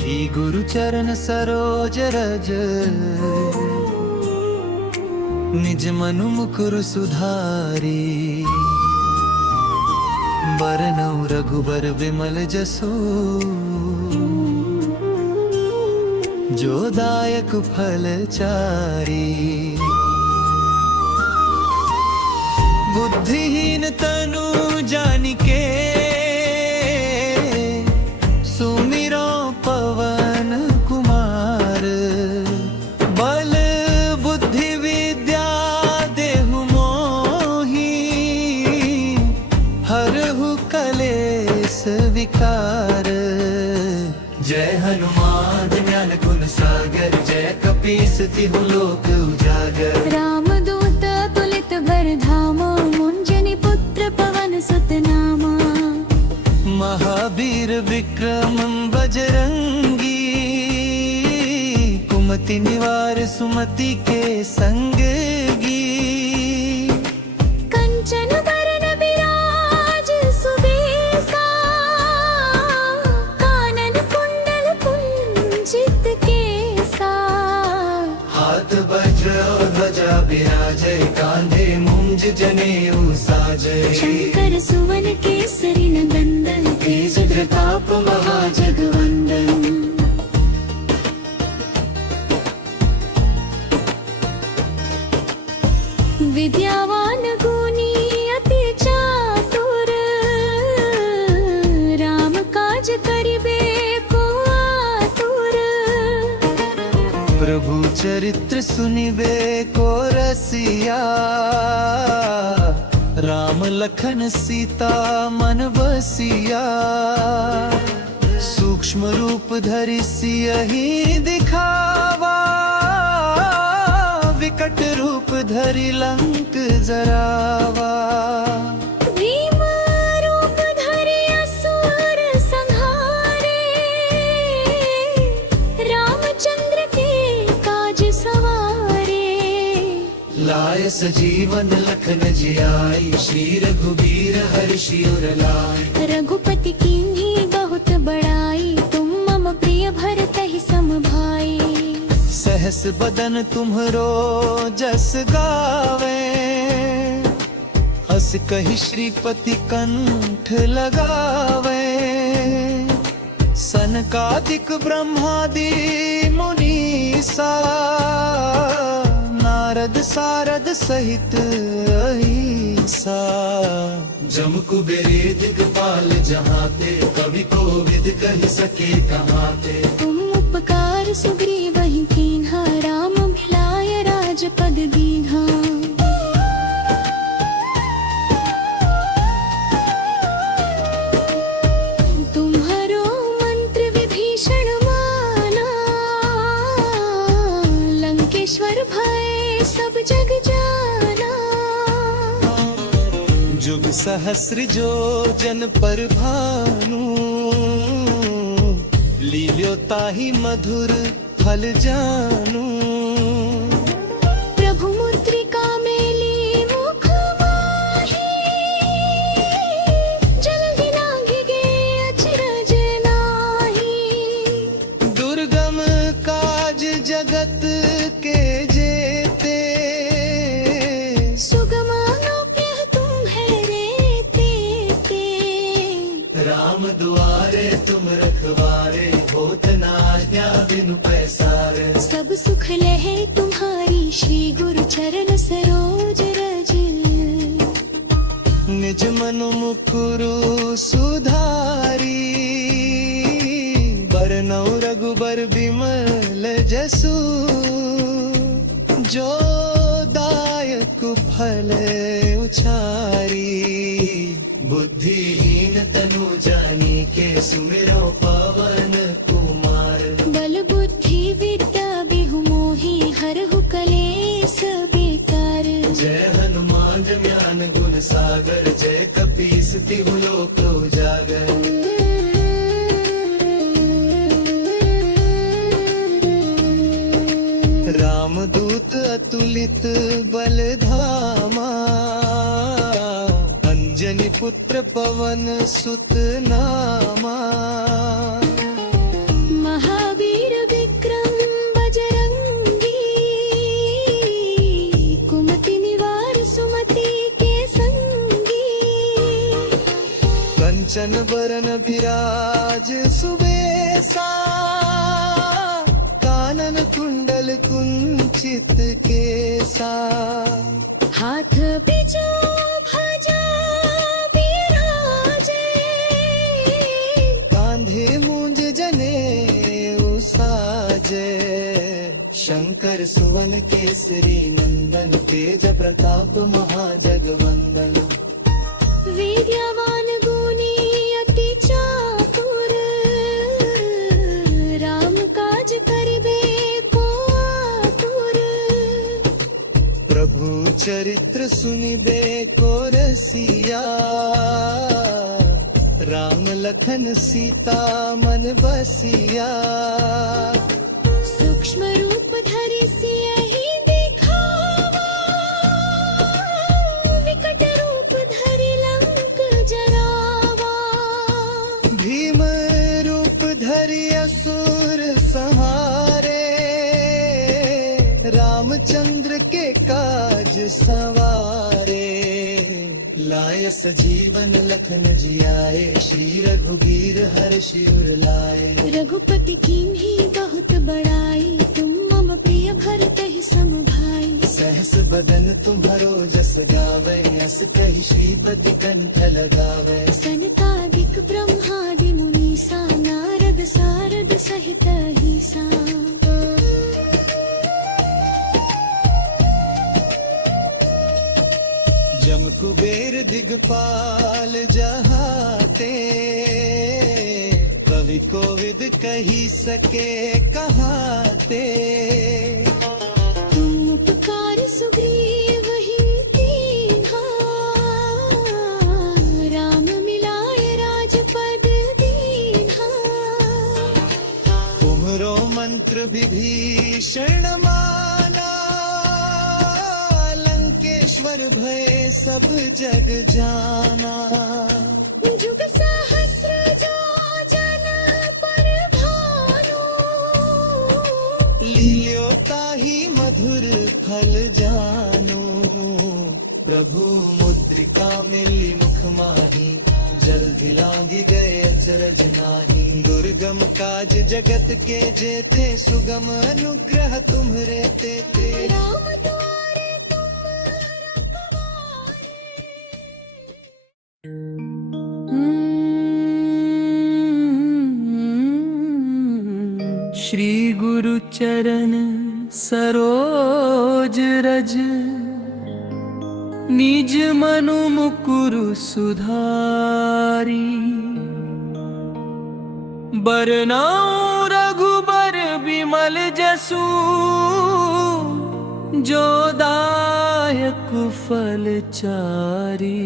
श्री गुरु चरण सरोज रज निज मनु मुकुर सुधारी बरनउँ रघुबर विमल जसु जो दायक फल चारी। बुद्धिहीन तनु जानिके सुमिरो पवन कुमार बल बुद्धि विद्या देहु मोहि हरहु कलेस विकार। जय हनुमान ज्ञान गुण सागर जय कपीस तिहु लोक उजागर। रामदूत तुलित बरधामा मुंजनि पुत्र पवन सुत नामा। महावीर विक्रम बजरंगी कुमति निवार सुमति के संगी। कंचन बरन विराज सुबेसा कानन कुंडल कुंचित केसा। हाथ वज्र ध्वजा विराजै कांधे मुंज जनेऊ साजै। शंकर सुवन केसरी नंदन तेज प्रताप महाजगवंदन। विद्यावान गुणी अति चातुर राम काज करिबे को आतुर। प्रभु चरित्र सुनिबे को रसिया राम लखन सीता मन बसिया। सूक्ष्म रूप धरि सियहि दिखावा विकट रूप धरि लंक जरावा। भीम रूप धरि असुर संहारे रामचंद्र के काज सवारे। लाय सजीवन लखन जियाई श्री रघुबीर हर्षि उर लाए। रघुपति कीन्ही बहुत बड़ाई तुम मम प्रिय भरतहि सम भाई। सहस बदन तुम्हरो जस गावे हस कहि श्रीपति कंठ लगावे। सनकादिक ब्रह्मादि मुनीसा नारद सारद सहित अहिसा। जम कुबेर दिगपाल जहाते कवि कोविद कहि सके कहाते। तुम उपकार सुग्रीवहि कीन्हा राम मिलाय राजपद दीन्हा। तुम्हरो मंत्र विभीषण माना लंकेश्वर भय सब जग जाना। जुग सहस्र जो जन पर भानु लील्यो ताहि मधुर फल जानू। प्रभु मुद्रिका मेली मुख माही जल्दी लांघि गे अचरज नाही। दुर्गम काज जगत के जेते सुगम अनुग्रह तुम्हरे तेते। राम दुआरे तुम रखवारे होत न आज्ञा बिनु पैसारे। सब सुख लहे तुम्हारी श्री गुरु चरण सरोज रज। निज मनु मुकुरु सुधारी बरनउँ रघुबर विमल जसु। जो दायक फल उचारी बुद्धिहीन तनु जानिके सुमिरो पवन कुमार। बल बुद्धि विद्या बिहु मोहि हरहु कलेस बेकार। जय हनुमान ज्ञान गुण सागर जय कपीस तिहु लोक उजागर। रामदूत अतुलित बल धामा अंजनी पुत्र पवन सुत नामा। महा कंचन बरन विराज सुबेसा, कानन कुंडल कुंचित केसा। हाथ बिजो भजा बिराजे, कांधे मूंज जने साजे। शंकर सुवन केसरी नंदन, तेज प्रताप महाजगवंदन। विद्यावान गुणी अति चातुर, राम काज करिबे को आतुर। प्रभु चरित्र सुनिबे को रसिया, राम लखन सीता मन बसिया। सूक्ष्म रूप धरि सियहि दिखावा, विकट रूप धरि लंक जरावा। भीम रूप धरि असुर संहारे, रामचंद्र के काज सवारे। लाय सजीवन लखन जियाए, श्री रघुबीर हर्षि उर लाए। रघुपति कीन्ही बहुत बड़ाई, तुम मम प्रिय भरतहि सम भाई। सहस बदन तुम्हरो जस गावे, अस कहि श्रीपति कंठ लगावे। सनकादिक ब्रह्मादि मुनीसा, नारद सारद सहित अहिसा। जम कुबेर दिगपाल जहाते, कवि कोविद कही सके कहाते। तुम उपकार सुग्रीव ही कीन्हा, राम मिलाय राजपद दीन्हा। तुम्हरो मंत्र विभीषण माना, लंकेश्वर भय सब जग जाना। जुग सहस्र जो जन पर भानु, लील्यो ताहि मधुर फल जानु। प्रभु मुद्रिका मिली मुख माही, जल्दी लांगी गए अचरज नाही। दुर्गम काज जगत के जेते, सुगम अनुग्रह तुम्हरे तेते। राम द्वारे तुम रखवारे। श्री गुरु चरण सरोज रज, निज मनु मुकुरु सुधारी। बरनाउँ रघुबर बिमल जसु, जो दायक फल चारी।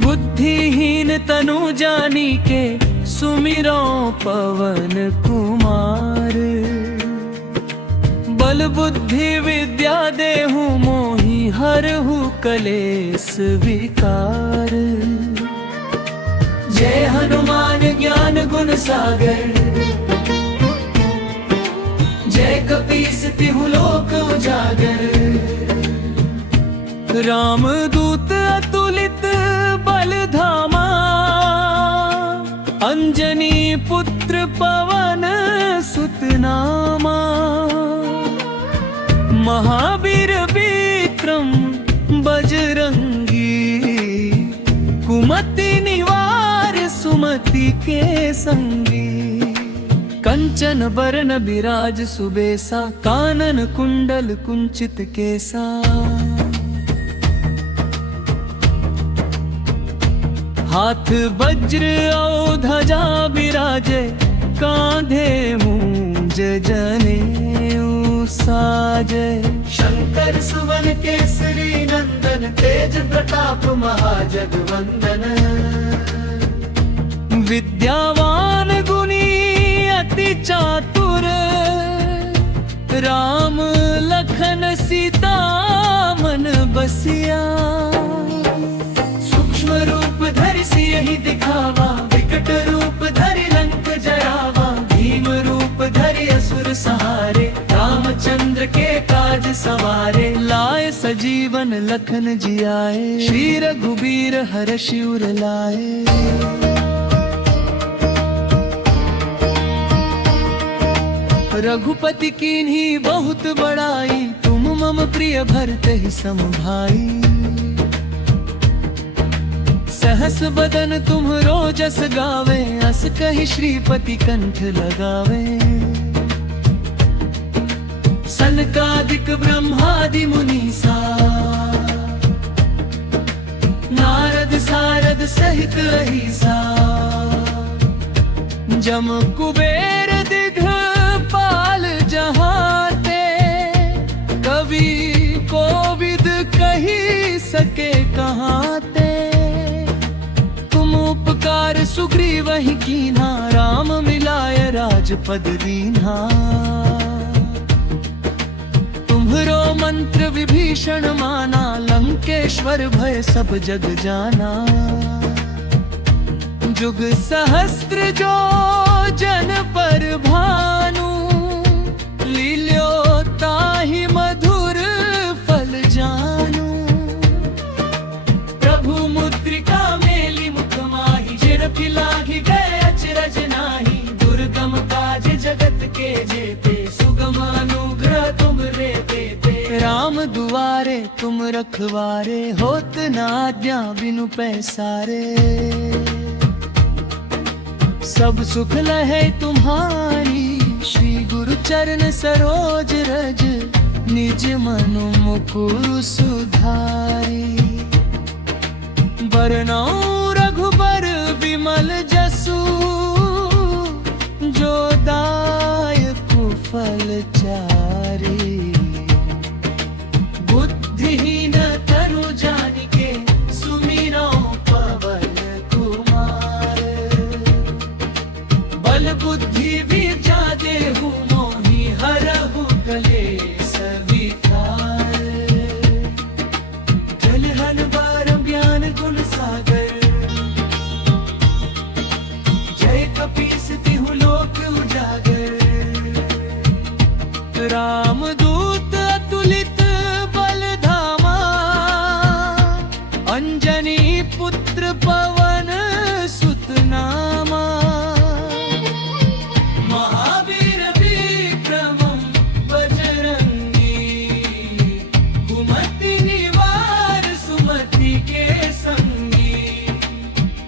बुद्धिहीन तनु जानिके, सुमिरो पवन कुमार। बल बुद्धि विद्या देहु मोहि, हरहु कलेस विकार। जय हनुमान ज्ञान गुण सागर, जय कपीस तिहु लोक उजागर। राम दूत अतुलित बल धामा, अंजनी पुत्र पवन सुत नामा। महावीर विक्रम बजरंगी, कुमति निवार सुमति के संगी। कंचन बरन बिराज सुबेसा, कानन कुंडल कुंचित केसा। हाथ वज्र और ध्वजा बिराजे, कांधे मूंज जनेऊ साजे। शंकर सुवन केसरी नंदन, तेज प्रताप महाजगवंदन। विद्यावान गुणी अति चातुर, राम लखन सीता मन बसिया। सूक्ष्म रूप धरि सियहि दिखावा, विकट रूप धरि लंक जरावा। भीम रूप धरि असुर सहारे, रामचंद्र के काज सवारे। सजीवन लखन जियाए, श्री रघुबीर हर्षि उर लाए। रघुपति कीन्ही बहुत बड़ाई, तुम मम प्रिय भरते ही सम भाई। सहस बदन तुम्हरो जस गावे, अस कहि श्रीपति कंठ लगावे। सनकादिक ब्रह्मादि मुनीसा, नारद सारद सहित अहिसा। जम कुबेर दिग्पाल जहाते, कवि कोविद कही सके कहाते। तुम उपकार सुग्रीव ही कीन्हा, राम मिलाय राजपद दीन्हा। तुम्हरो मंत्र विभीषण माना, लंकेश्वर भय सब जग जाना। जुग सहस्त्र जो जन पर भानु, लील्यो ताहि मधुर फल जानू। प्रभु मुद्रिका मेली मुख माहि, जिरफि लागी गए अचरज नाही। दुर्गम काज जगत के जेते, सुगम अनुग्रह तुम रे देते। राम दुआरे तुम रखवारे, होत न आज्ञा बिनु पैसारे। सब सुख लहे तुम्हारी, श्री गुरु चरण सरोज रज। निज मनु मुकुरु सुधारी। बरनउँ रघुबर बिमल जसु, जो दायक फल चारी। बुद्धिहीन तनु जानिके, सुमिरौ पवन कुमार। बल बुद्धि विद्या देहु मोहि, हरहु कलेस विकार। दलहन बार ज्ञान गुण सागर, जय कपीस तिहु लोक उजागर। रामदूत अतुलित बल धामा, अंजनी पुत्र पवन सुत नामा। महावीर विक्रमं बजरंगी, कुमति निवार सुमति के संगी।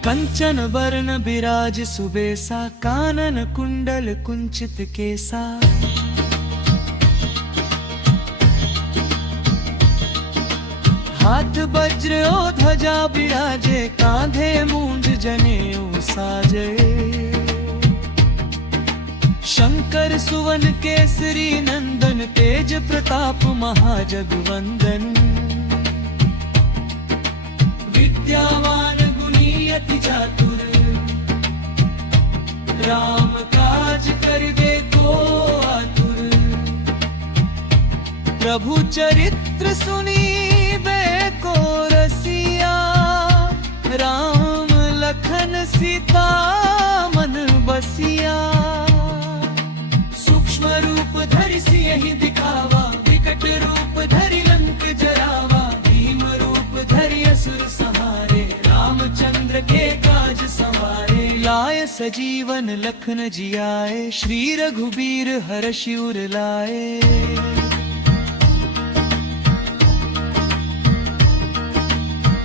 कंचन बरन बिराज सुबेसा, कानन कुंडल कुंचित केसा। हाथ वज्र ओ ध्वजा बिराजे, कांधे मूंज जनेऊ साजे। शंकर सुवन केसरी नंदन, तेज प्रताप महाजगवंदन। विद्यावान गुणी अति चातुर, राम काज करिबे को आतुर। प्रभु चरित्र सुनीबे को रसिया, राम लखन सीता मन बसिया। सूक्ष्म रूप धरि सियहि दिखावा, विकट रूप धरि लंक जरावा। भीम रूप धरि असुर संहारे, रामचंद्र के काज संवारे। लाय सजीवन लखन जियाए, श्री रघुबीर हर्षि उर लाए।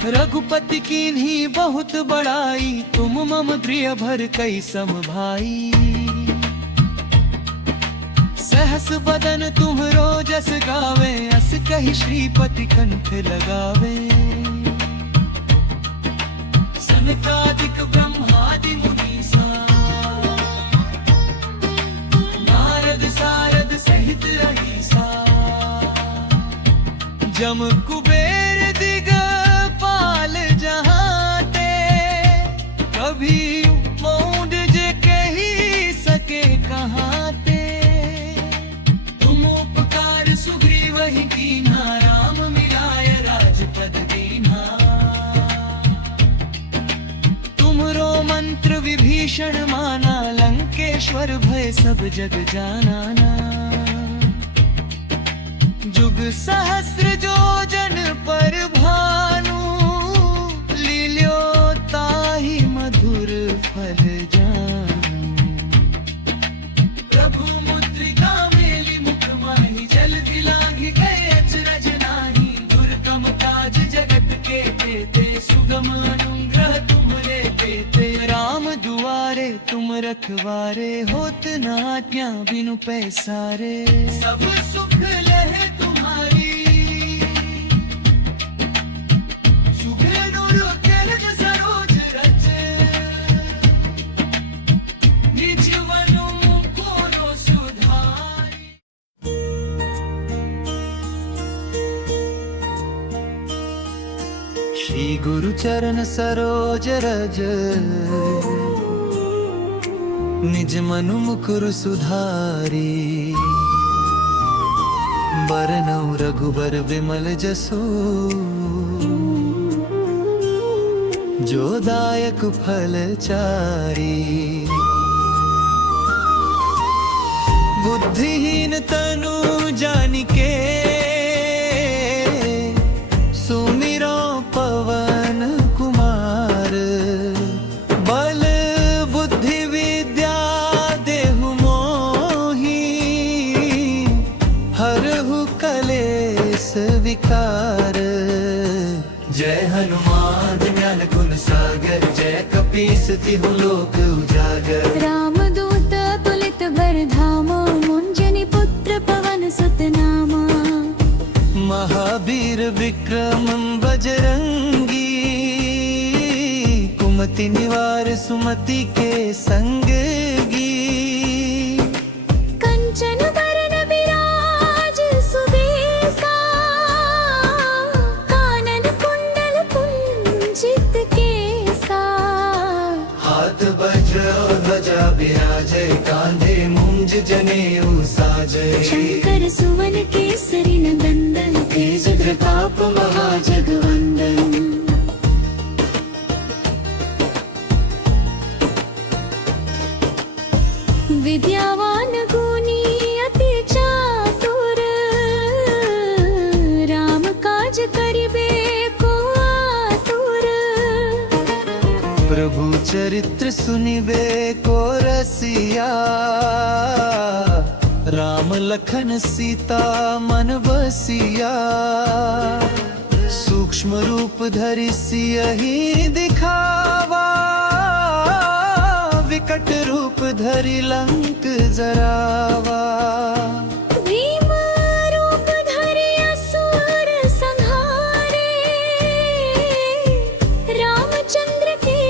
रघुपति कीन्ही बहुत बड़ाई, तुम मम प्रिय भर कई सम भाई। सहस बदन तुम्हरो जस गावे, अस कहि श्रीपति कंठ लगावे। सनकादिक ब्रह्मादि मुनीसा, नारद सारद सहित अहिसा। जम कुबेर दिगपाल जहाते, कभी मौढ़ जे कही सके कहाते। तुम उपकार सुग्रीव ही कीन्हा, राम मिलाय राजपद दीन्हा। तुमरो मंत्र विभीषण माना, लंकेश्वर भय सब जग जाना। जुग सहस्र जो जन जल्दी लांघी गए अचरज नाही, दुर्गम काज जगत के देते, सुगम अनुग्रह तुम्हारे देते। राम दुआरे तुम रखवारे, होत न आज्ञा बिनु पैसारे। सब सुख लहे तुम्हारी, सुखे नूरो तेज सरोज रच, निज वनु को सुधारी। श्री गुरु चरण सरोज रज, निज मनु मुकुर सुधारी। बरनउँ रघुबर विमल जसु, जो दायक फल चारी। बुद्धिहीन तनु जानिके, सुमिरो पवन कुमार। बल बुद्धि विद्या देहु मोहि, हरहु कलेस विकार। जय हनुमान ज्ञान गुण सागर, जय कपीस तिहु लोक उजागर। रामदूत तुलित बरधामा, मुंजनि पुत्र पवन सुत नामा। महावीर विक्रम बजरंगी, कुमति निवार सुमति के संगी। कंचन बरन विराज सुबेसा, कानन कुंडल कुंचित केसा। हाथ वज्र और ध्वजा विराजय, कांधे मूंज जनेऊ साजय। शंकर सुवन केसरी नंदन, तेज प्रताप महाजगवंदन। विद्यावान गुणी अति चातुर, राम काज करिबे को आतुर। प्रभु चरित्र सुनिबे को रसिया, राम लखन सीता मन बसिया। सूक्ष्म रूप धरि सियहि दिखावा, विकट रूप धरि लंक जरावा। भीम रूप धरि असुर संहारे, रामचंद्र के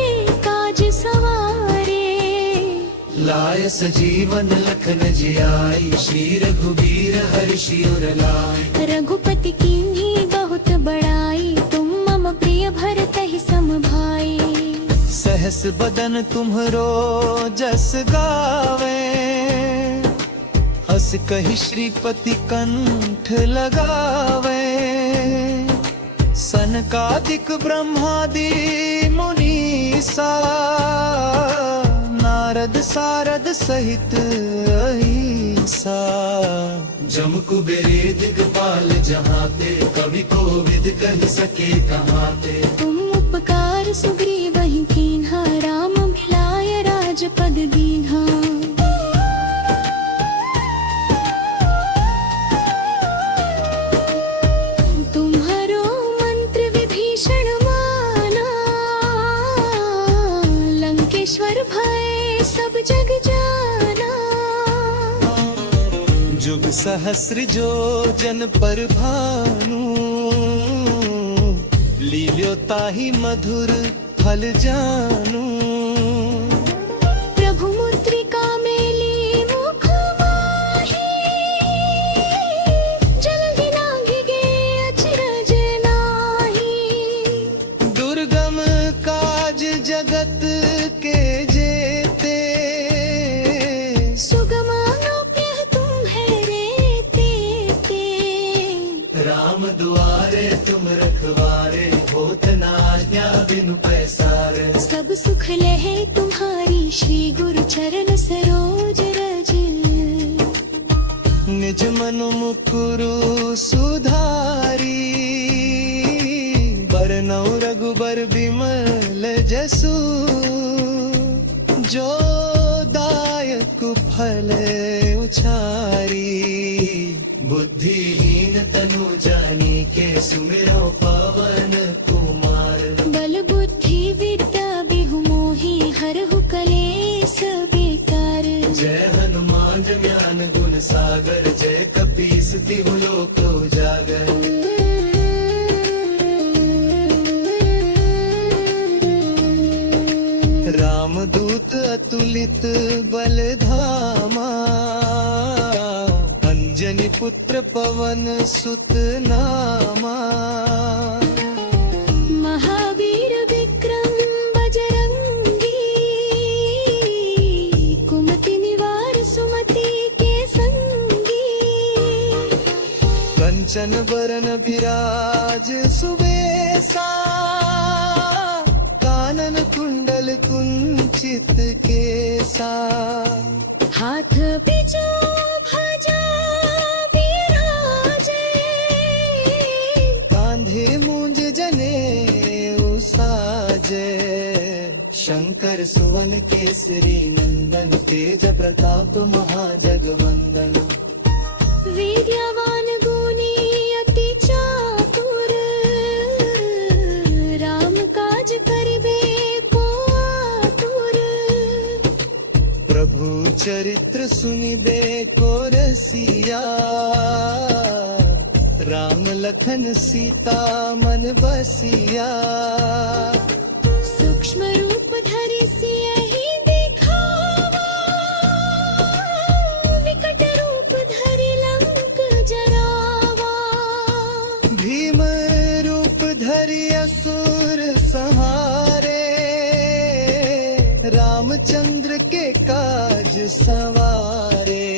काज सवारे। लाय सजीवन लखन जियाई, श्री रघुबीर हर्षि उर लाए। रघुपति कीन्ही बहुत बड़ाई, तुम मम प्रिय भरतहि सम भाई। सहस बदन तुम्हरो जस गावे, हस कहि श्रीपति कंठ लगावे। सनकादिक ब्रह्मादि मुनीसा, नारद सारद सहित अहिसा। जम कुबेर दिगपाल जहाते, कवि कोविद कहि सके कहाते। तुम उपकार सुग्रीवहि कीन्हा, राम मिलाय राजपद दीन्हा। तुम्हरो मंत्र विभीषण माना, लंकेश्वर भय सब जग जाना। जुग सहस्र जो जन पर भानु, लील्यो ताहि मधुर फल जानू। प्रभु मुद्रिका मेली मुख माही, जल्दी लांघि गे अचरज नाही। दुर्गम काज जगत के जेते, सुगम अनुग्रह तुम्हारे तेते। राम दुआरे तुम रखवारे, होत न आज्ञा बिनु पैसारे। सब सुख लहे तुम्हारी, श्री गुरु चरण सरोज रज। निज मनु मुकुरु सुधारी, बरनउँ रघुबर विमल जसु। जो दायक फल उचारी, बुद्धिहीन तनु जानी के सुमिरो पवन कुमार। बल बुद्धि विद्या बिहु मोहि हरहु कलेस बेकार। जय हनुमान ज्ञान गुण सागर, जय कपीस तिहु लोक उजागर। रामदूत अतुलित बल धामा, अंजनी पुत्र पवन सुत नामा। महावीर विक्रम बजरंगी, कुमति निवार सुमति के संगी। कंचन बरन बिराज सुबेसा, कानन कुंडल कुंचित केसा। हाथ बिजो भजा बिराजे, कांधे मूंज जने उसाजे। शंकर सुवन केसरी नंदन, तेज प्रताप महाजगवंदन। विद्यावान गुणी अति चातुर, राम काज करिबे को आतुर। प्रभु चरित्र सुनिबे को रसिया, राम लखन सीता मन बसिया। सूक्ष्म रूप धरि सियहि दिखावा, विकट रूप धरि लंक जरावा। भीम रूप धरि असुर संहारे, रामचंद्र के काज सवारे।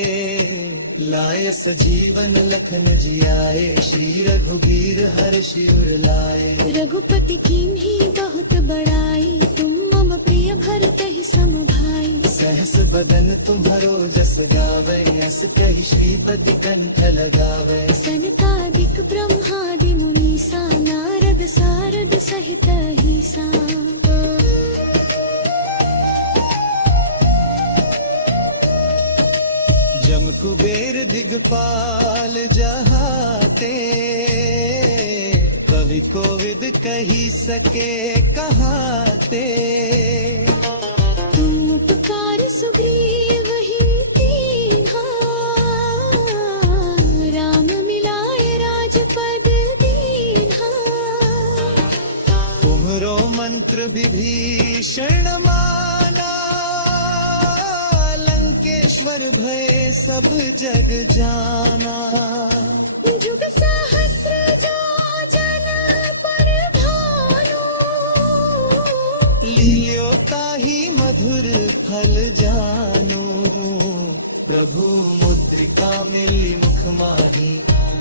लाय सजीवन लखन जियाए, श्री रघुबीर हर्षि उर लाए। रघुपति कीन्ही बहुत बड़ाई, तुम मम प्रिय भरतहि सम भाई। सहस बदन तुम्हरो जस गावे, अस कहि श्रीपति कंठ लगावे। सनकादिक ब्रह्मादि मुनीसा, नारद सारद सहित अहिसा। जम कुबेर दिगपाल जहाते, कवि कोविद कही सके कहाते। तुम उपकार सुग्रीव ही कीन्हा, राम मिलाए राजपद दीन्हा। तुम्हरो मंत्र विभीषण माना, लंकेश्वर भय सब जग जाना। जुग सहस्र जो जन पर भानु, लियो ताहि मधुर फल जानो। प्रभु मुद्रिका मिली मुख माही,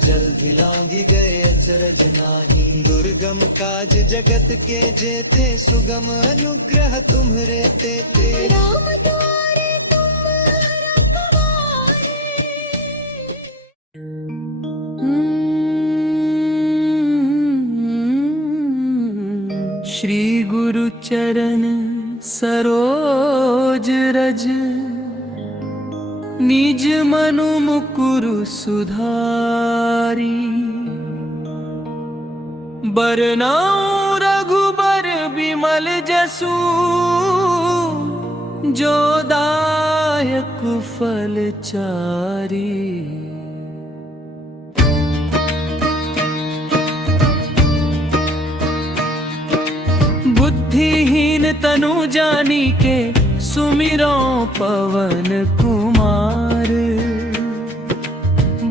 जल दिलांगी गए अचरज नाही। दुर्गम काज जगत के जेते, सुगम अनुग्रह तुम्हरे तेते। राम द्वारे तुम रखवारे। श्री गुरु चरण सरोज रज, निज मनु मुकुरु सुधारी। बरनाउँ रघुबर बिमल जसु, जो दायक फल चारी। बुद्धिहीन तनु जानी के, सुमिरो पवन कुमार।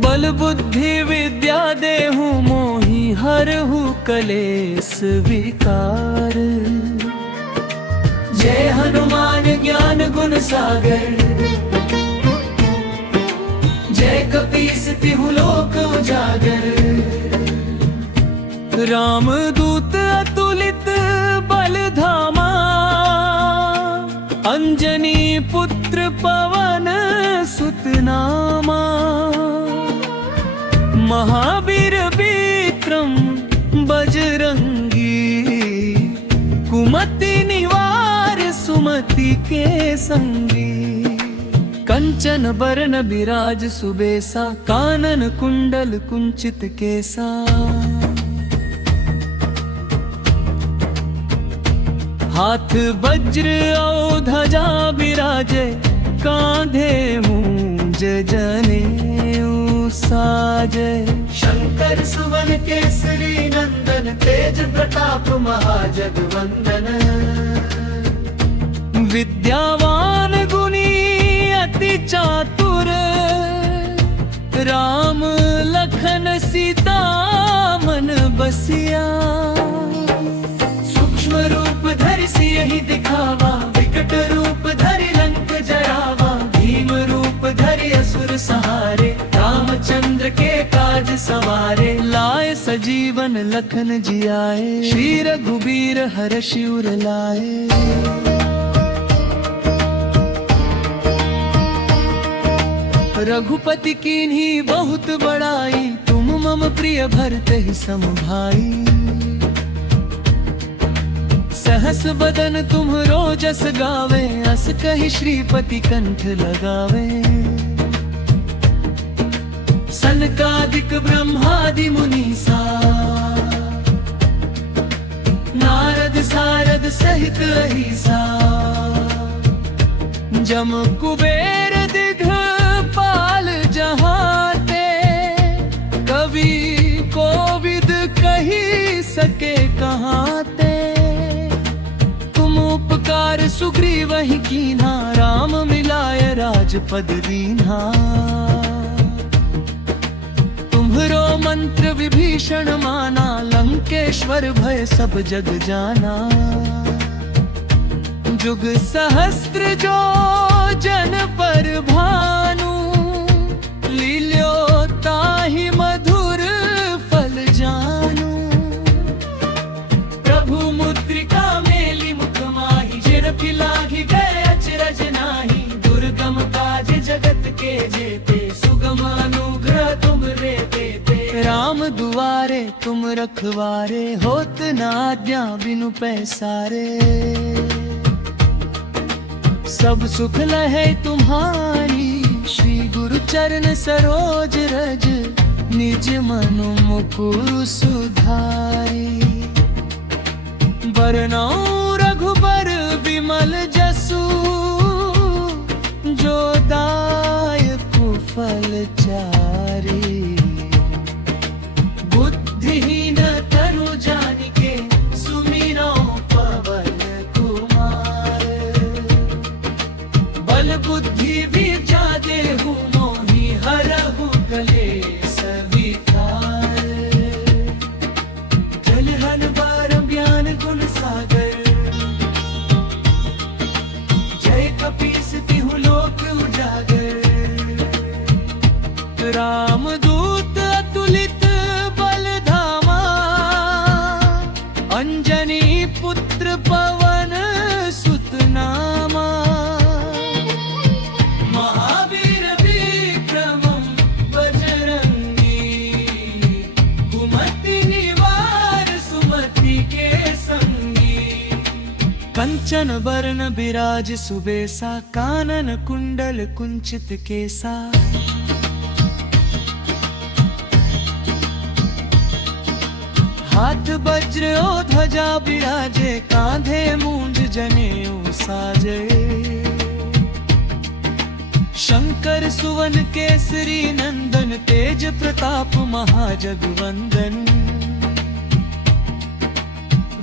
बल बुद्धि विद्या देहु मोहि, हरहु कलेस विकार। जय हनुमान ज्ञान गुण सागर, जय कपीस तिहु लोक उजागर। राम दूत अतुलित बल धामा, अंजनी पुत्र पवन सुत नामा। महावीर विक्रम बजरंगी, कुमति निवार सुमति के संगी। कंचन बरन बिराज सुबेसा, कानन कुंडल कुंचित केसा। हाथ वज्र और ध्वजा बिराजे, कांधे मूंज जनेऊ साजे। शंकर सुवन केसरी नंदन, तेज प्रताप महाजगवंदन। विद्यावान गुणी अति चातुर, राम लखन सीता मन बसिया। सूक्ष्म रूप धरि सियहि दिखावा, विकट रूप धरि लंक जरावा। भीम रूप धरि असुर सहारे, रामचंद्र के काज सवारे। लाए सजीवन लखन जियाए, श्री रघुबीर हरषि उर लाए। रघुपति कीन्ही बहुत बड़ाई, तुम मम प्रिय भरते ही सम भाई। सहस बदन तुम रोजस गावे, अस कहि श्रीपति कंठ लगावे। सनकादिक ब्रह्मादि मुनीसा, नारद सारद सहित अहिसा। जम कुबेर दिग्पाल जहाते, कवि कोविद कही सके कहाते। तुम उपकार सुग्रीव ही कीन्हा, राम मिलाय राजपद दीन्हा। तुम्हरो मंत्र विभीषण माना, लंकेश्वर भय सब जग जाना। जुग सहस्त्र जो जन पर भानु, लील्यो ताहि मधुर फल जानू। प्रभु मुद्रिका मेली मुख माहि, जिरपि लाहि गए अचरज नाही। दुर्गम काज जगत के जेते, सुगम अनुग्रह तुम रे देते। राम दुआरे तुम रखवारे, होत न आज्ञा बिनु पैसारे। सब सुख लहे तुम्हारी, श्री गुरु चरण सरोज रज। निज मनु मुकुरु सुधारी, बरनौ रघुबर बिमल जसु। जो दायक फल चारी, बुद्धिहीन तनु जानिके। सुमिरौ पवन कुमार, बल बुद्धि विद्या देहु मोहि। हरहु कलेस विकार, जलहन बारम ज्ञान गुण सागर। जय कपीस तिहु लोक उजागर। राम दूत अतुलित बल धामा, अंजनी पुत्र पवन सुत नामा। महावीर विक्रमं बजरंगी, कुमति निवार सुमति के संगी। कंचन बरन बिराज सुबेसा, कानन कुंडल कुंचित केसा। हाथ वज्र और ध्वजा बिराजे, कांधे मूंज जनेऊ साजे। शंकर सुवन केसरी नंदन, तेज प्रताप महाजगवंदन।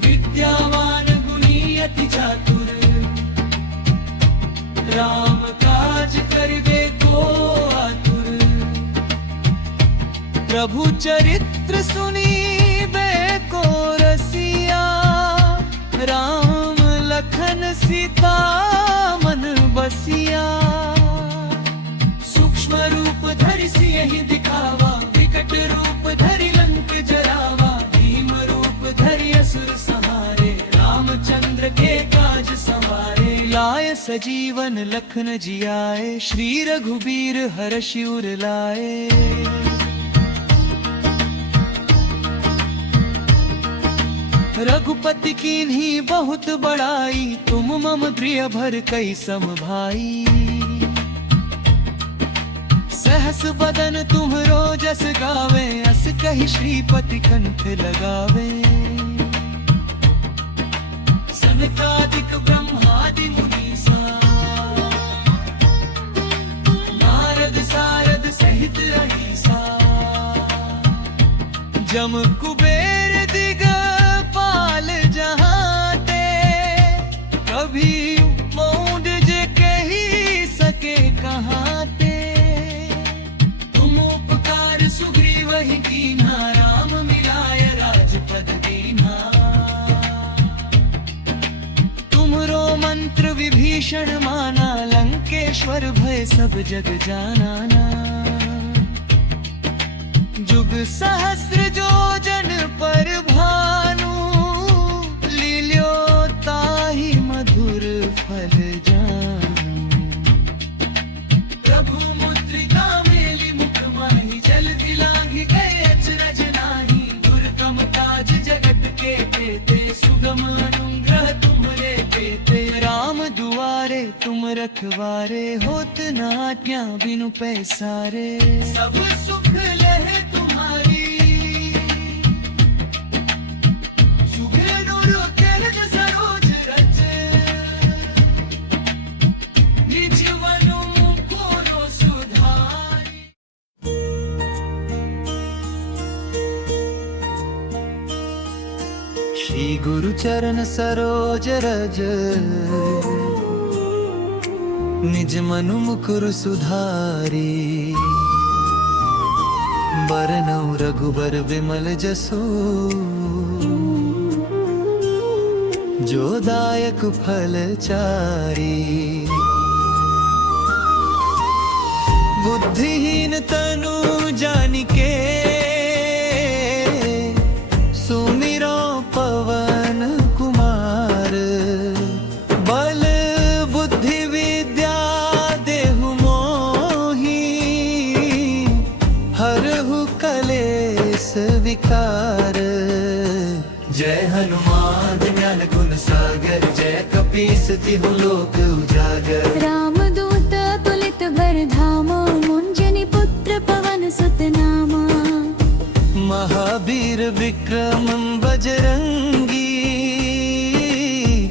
विद्यावान गुणी अति चातुर, राम काज करिबे को आतुर। प्रभु चरित्र सुनीबे को रसिया, राम लखन सीता मन बसिया। सूक्ष्म रूप धरि सियहि दिखावा, विकट रूप धरि लंक जरावा। भीम रूप धरि असुर सहारे, रामचंद्र के काज सवारे। लाए सजीवन लखन जियाए, श्री रघुबीर हरषि उर लाए। रघुपति कीन्ही बहुत बड़ाई, तुम मम प्रिय भर कई सम भाई। सहस बदन तुम्हरो जस गावे अस कही श्रीपति कंठ लगावे सनकादिक ब्रह्मादि मुनीसा नारद सारद सहित अहिसा जम कुबेर दिगपाल जहाते कभी मौड जे कही सके कहाते तुम उपकार सुग्रीव ही कीन्हा राम मिलाय राजपद दीन्हा तुमरो मंत्र विभीषण माना लंकेश्वर भय सब जग जाना ना जुग सहस्र जोजन पर भानु लील्यो ताहि मधुर फल जानू प्रभु मुद्रिका मेलि मुख माहि जल दिलांघि गए अचरज नाही दुर्गम काज जगत के तेते सुगम अनुग्रह तुम्हरे तेते राम दुआरे तुम रखवारे होत न आज्ञा बिनु पैसारे सब सुख लहे तुम्हारी सुबेरु तेज सरोज रच निज वनु को सुधारी श्री गुरु चरण सरोज रज निज मनु मुकुर सुधारी बरनउँ रघुबर विमल जसु जो दायक फल चारी बुद्धिहीन तनु जानिके सुमिरो पवन कुमार बल बुद्धि विद्या देहु मोहि हरहु कलेस विकार जय हनुमान ज्ञान गुण सागर जय कपीस तिहु लोक उजागर रामदूत तुलित बरधामा मुंजनि पुत्र पवन सुत नामा महावीर विक्रम बजरंगी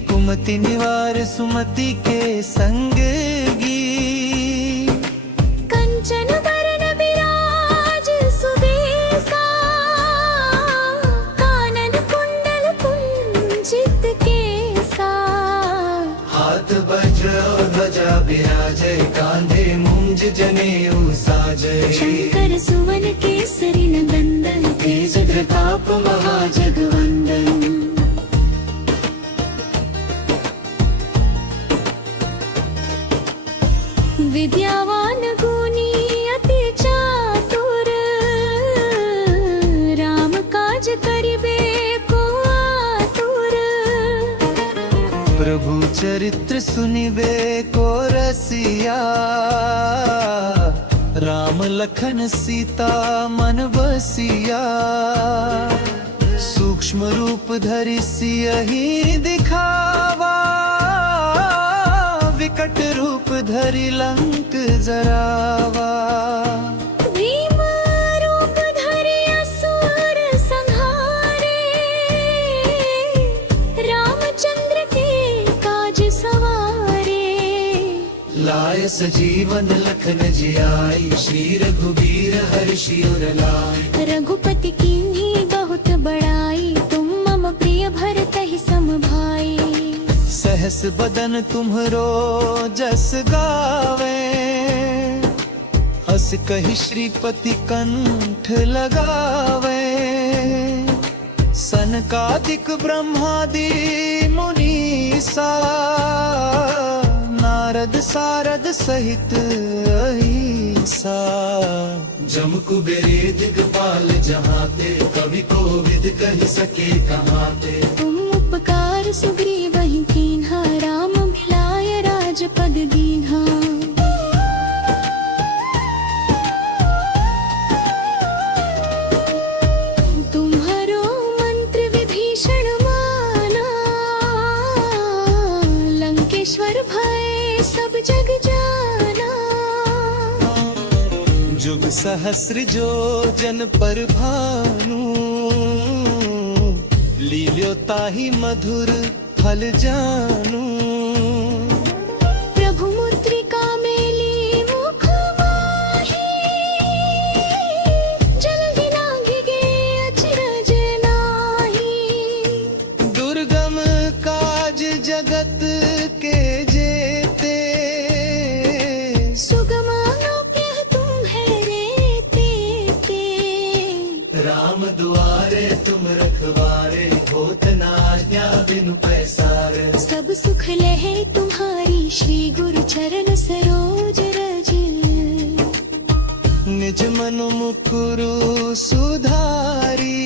कुमति निवार सुमति के संगी कंचन बरन बिराज सुबेसा कानन कुंडल कुंचित केसा हाथ वज्र और ध्वजा विराजय कांधे मुंज जनेऊ साजय शंकर सुवन केसरी नंदन तेज प्रताप महाजगवंदन विद्यावान गुणी अति चातुर राम काज करिबे को आतुर प्रभु चरित्र सुनिबे को रसिया राम लखन सीता मन बसिया सूक्ष्म रूप धरि सियहि दिखावा विकट रूप धरि लंक जरावा भीम रूप धरि असुर संहारे रामचंद्र के काज सवारे लाय सजीवन लखन जियाई श्री रघुबीर हर्षि उर लाए रघुपति कीन्ही बहुत बड़ाई तुम मम प्रिय भरतहि सम भाई सहस बदन तुम्हरो जस गावे अस कहि श्रीपति कंठ लगावे सनकादिक ब्रह्मादि मुनीसा नारद सारद सहित अहिसा जम कुबेरे दिगपाल जहाते कवि को विद कहि सके कहाते तुम उपकार सुग्रीव ही कीन्हा राम मिलाय राजपद दीन्हा तुम्हारो मंत्र विभीषण माना लंकेश्वर भय सब जग जाना जुग सहस्र जो जन पर भानु लील्यो ताहि मधुर फल जानु प्रभु मुद्रिका मेली मुख माही जल्दी लागे गे अचरज नाही दुर्गम काज जगत के जेते सुगम अनुग्रह तुम्हारे तेते राम दुआरे तुम रखवारे होत न आज्ञा बिनु पैसारे सब सुख लहे तुम्हारी श्री गुरु चरण सरोज रज निज मनु मुकुरु सुधारी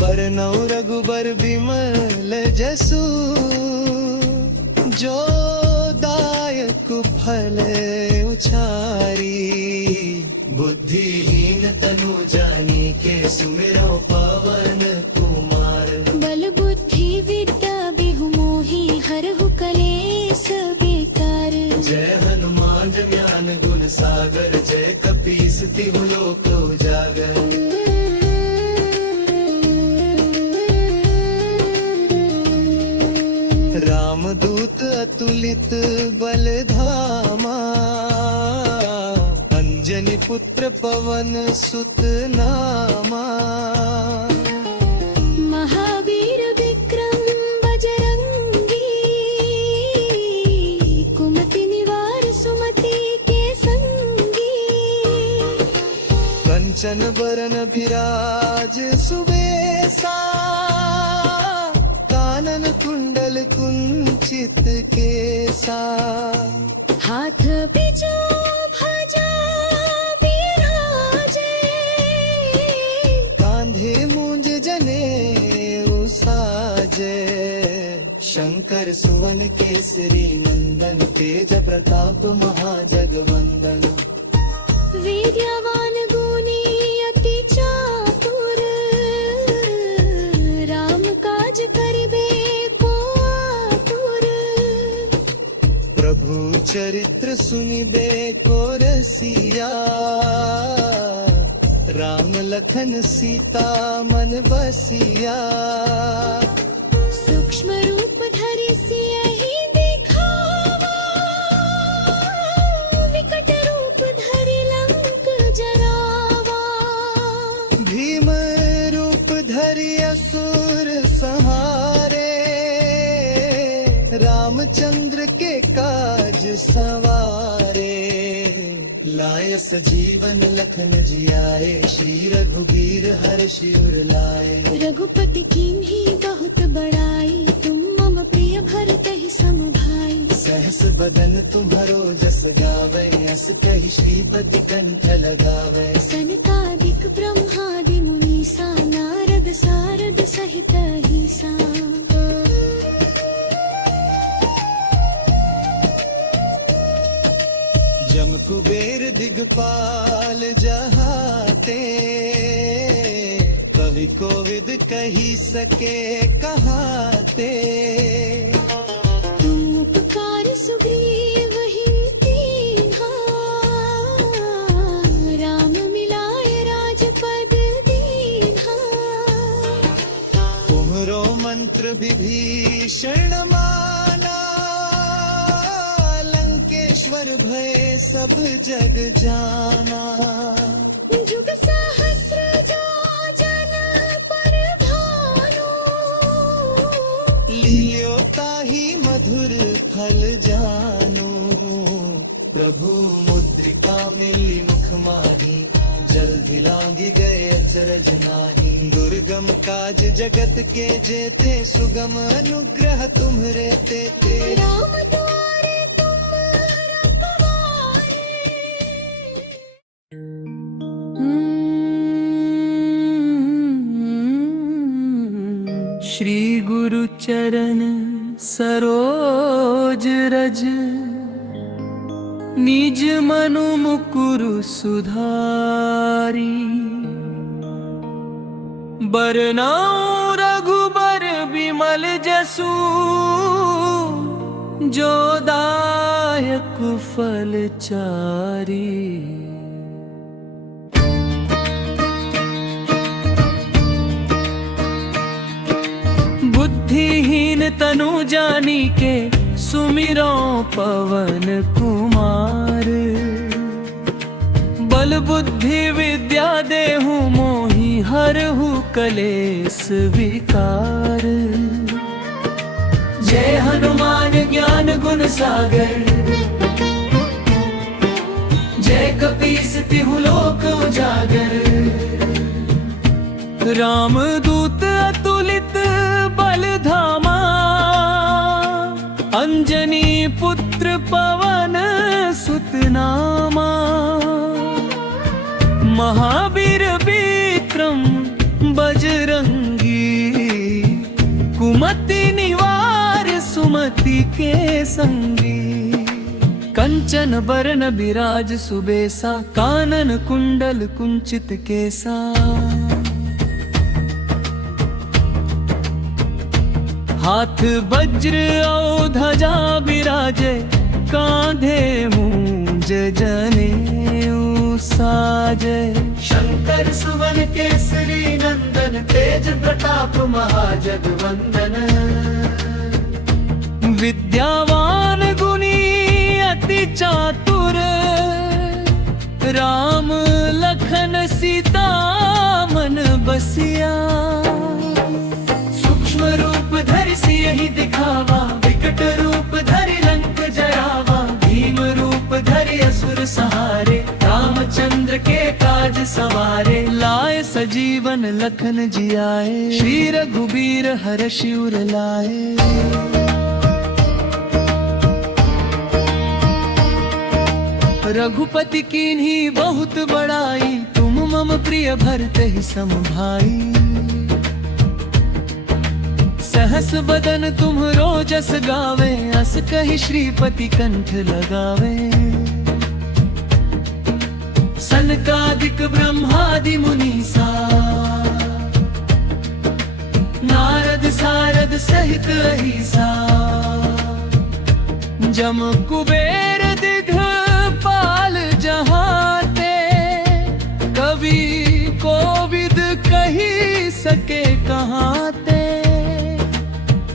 बरनौ रघुबर बिमल जसु जो दायक फल उचारी बुद्धिहीन तनु जानी के सुमिरो पवन कुमार बल बुद्धि विद्या बिहु मोहि हरहु कलेस बेकार जय हनुमान ज्ञान गुण सागर जय कपीस तिहु लोक उजागर रामदूत अतुलित बल धामा अंजनी पुत्र पवन सुत नामा महावीर विक्रम बजरंगी कुमति निवार सुमति के संगी कंचन बरन विराज सुबेसा कानन कुंडल कुंचित केसा हाथ बिजो भजा बिराजे कांधे मूंज जने उसाजे शंकर सुवन केसरी नंदन तेज प्रताप महाजगवंदन विद्यावान गुणी अति चातुर राम काज करिबे को आतुर प्रभु चरित्र सुनिबे को रसिया राम लखन सीता मन बसिया सूक्ष्म रूप धरि सियहि दिखावा विकट रूप धरि लंक जरावा भीम रूप धरि असुर संहारे रामचंद्र के काज सवारे लाय सजीवन लखन जियाए श्री रघुबीर हर्षि उर लाए रघुपति कीन्ही बहुत बड़ाई तुम मम प्रिय भरतहि सम भाई सहस बदन तुम्हरो जस गावे अस कहि श्रीपति कंठ लगावे सनकादिक ब्रह्मादि मुनीसा नारद सारद सहित अहिसा जम कुबेर दिगपाल जहाते कवि कोविद कही सके कहाते तुम उपकार सुग्रीव ही कीन्हा राम मिलाय राजपद दीन्हा तुम्हरो मंत्र विभीषण माना लंकेश्वर भय सब जग जाना जुग सहस्र जो जन पर भानु लियो ताहि मधुर फल जानु प्रभु मुद्रिका मिली मुख माही जल्दी लांगी गए अचरज नाही दुर्गम काज जगत के जेते सुगम अनुग्रह तुम्हरे तेते राम द्वारे तुम रखवारे श्री गुरु चरण सरोज रज निज मनु मुकुरु सुधारी बरनौ रघुबर बिमल जसु जो दायक फल चारी। तनु जानी के सुमिरो पवन कुमार। बल बुद्धि विद्या देहु मोहि हरहु कलेस विकार। जय हनुमान ज्ञान गुण सागर, जय कपीस तिहु लोक उजागर। राम दूत अतुलित बल धामा, अंजनी पुत्र पवन सुत नामा। महावीर विक्रम बजरंगी, कुमति निवार सुमति के संगी। कंचन बरन बिराज सुबेसा, कानन कुंडल कुंचित केसा। हाथ वज्र और ध्वजा बिराजे, कांधे मूंज जनेऊ साजे। शंकर सुवन केसरी नंदन, तेज प्रताप महाजगवंदन। विद्यावान गुणी अति चातुर, राम लखन सीता मन बसिया। सूक्ष्म रूप धरि सियहि दिखावा, विकट रूप धरि लंक जरावा। भीम रूप धरि असुर सहारे, रामचंद्र के काज सवारे। लाए सजीवन लखन जियाए, श्री रघुबीर हरषि उर लाए। रघुपति कीन्ही बहुत बड़ाई, तुम मम प्रिय भरते ही सम भाई। सहस बदन तुम्हरो जस गावे, अस कहि श्रीपति कंठ लगावे। सनकादिक ब्रह्मादि मुनीसा, नारद सारद सहित अहिसा। जम कुबेर दिग्पाल जहाते, कवि कोविद कही सके कहाते।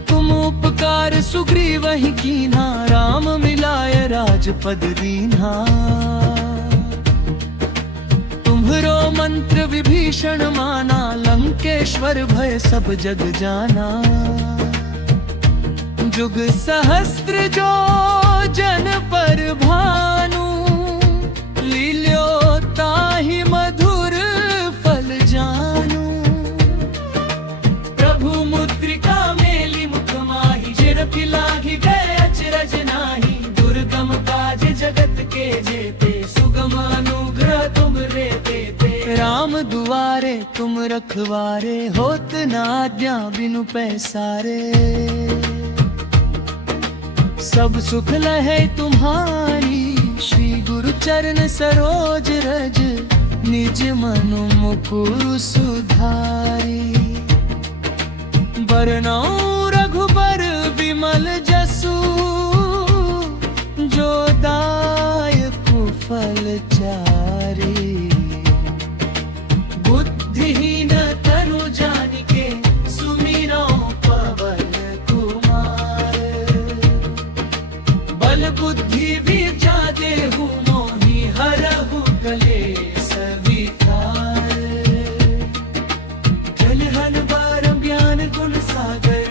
तुम उपकार सुग्रीवहि कीन्हा, राम मिलाय राजपद दीन्हा। तुम्हरो मंत्र विभीषण माना, लंकेश्वर भय सब जग जाना। जुग सहस्त्र जो जन पर भानु, लील्यो ताहि मधुर फल जानू। प्रभु मुद्रिका मेली मुख माहि, जिरफि लाघि गए अचरज नाही। दुर्गम काज जगत के जेते, सुगम अनुग्रह तुम रे देते। राम दुआरे तुम रखवारे, होत न आज्ञा बिनु पैसारे। सब सुख लहे तुम्हारी, श्री गुरु चरण सरोज रज। निज मनु मुकुरु सुधारी। बरनौ रघुबर विमल जसु, जो दायक फल चारी। बुद्धिहीन तनु जानिके, सुमिरौ पवन कुमार। बल बुद्धि विद्या देहु मोहि हरहु कलेस विकार। जलहन बार ज्ञान गुण सागर,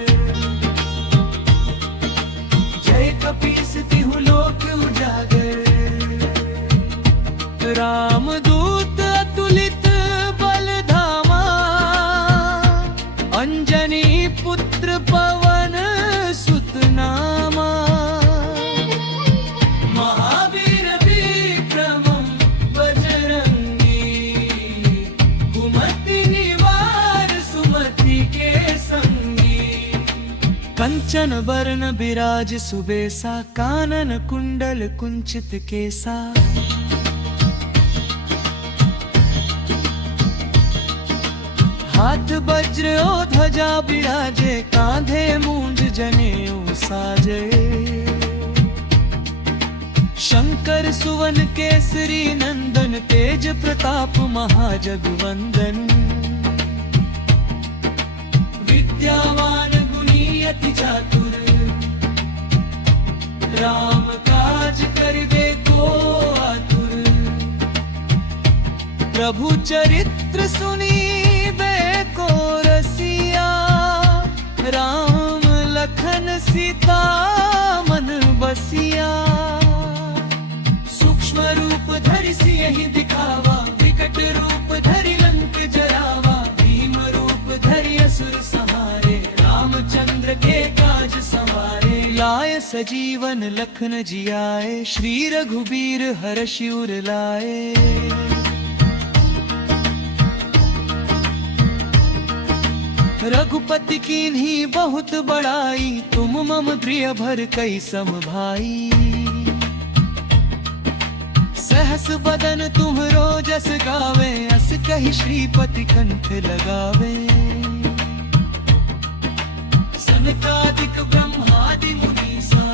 जय कपीस तिहु लोक उजागर। राम दूत अतुलित बल धामा, अंजनी पुत्र पवन सुत नामा। महावीर विक्रम बजरंगी, कुमति निवार सुमति के संगी। कंचन बरन बिराज सुबेसा, कानन कुंडल कुंचित केसा। हाथ वज्र और ध्वजा बिराजे, कांधे मूंज जनेऊ साजे। शंकर सुवन केसरी नंदन, तेज प्रताप महाजगवंदन। विद्यावान गुणी अति चातुर, राम काज करिबे को आतुर। प्रभु चरित्र सुनीबे को रसिया, राम लखन सीता मन बसिया। सूक्ष्म रूप धरि सियहि दिखावा, विकट रूप धरि लंक जरावा। भीम रूप धरि असुर संहारे, रामचंद्र के काज संवारे। लाय सजीवन लखन जियाए, श्री रघुबीर हर्षि उर लाए। रघुपति कीन्ही बहुत बड़ाई, तुम मम प्रिय भर कई सम भाई। सहस बदन तुम्हरो जस गावे, अस कहि श्रीपति कंठ लगावे। सनकादिक ब्रह्मादि मुनीसा,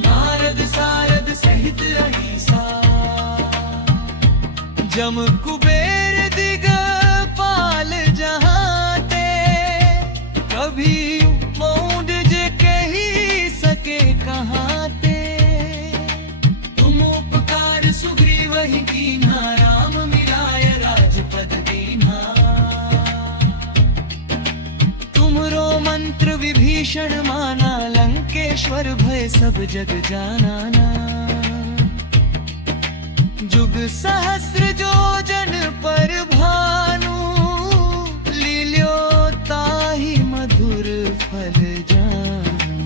नारद सारद सहित अहिसा। जम कुबेर दिगपाल जहाते, कभी मौढ़ जे कही सके कहाते। तुम उपकार सुग्रीवहि कीन्हा, राम मिलाय राजपद दीन्हा। तुमरो मंत्र विभीषण माना, लंकेश्वर भय सब जग जाना। जुग सहस्र जो जन पर भानु, लील्यो ताहि मधुर फल जानु।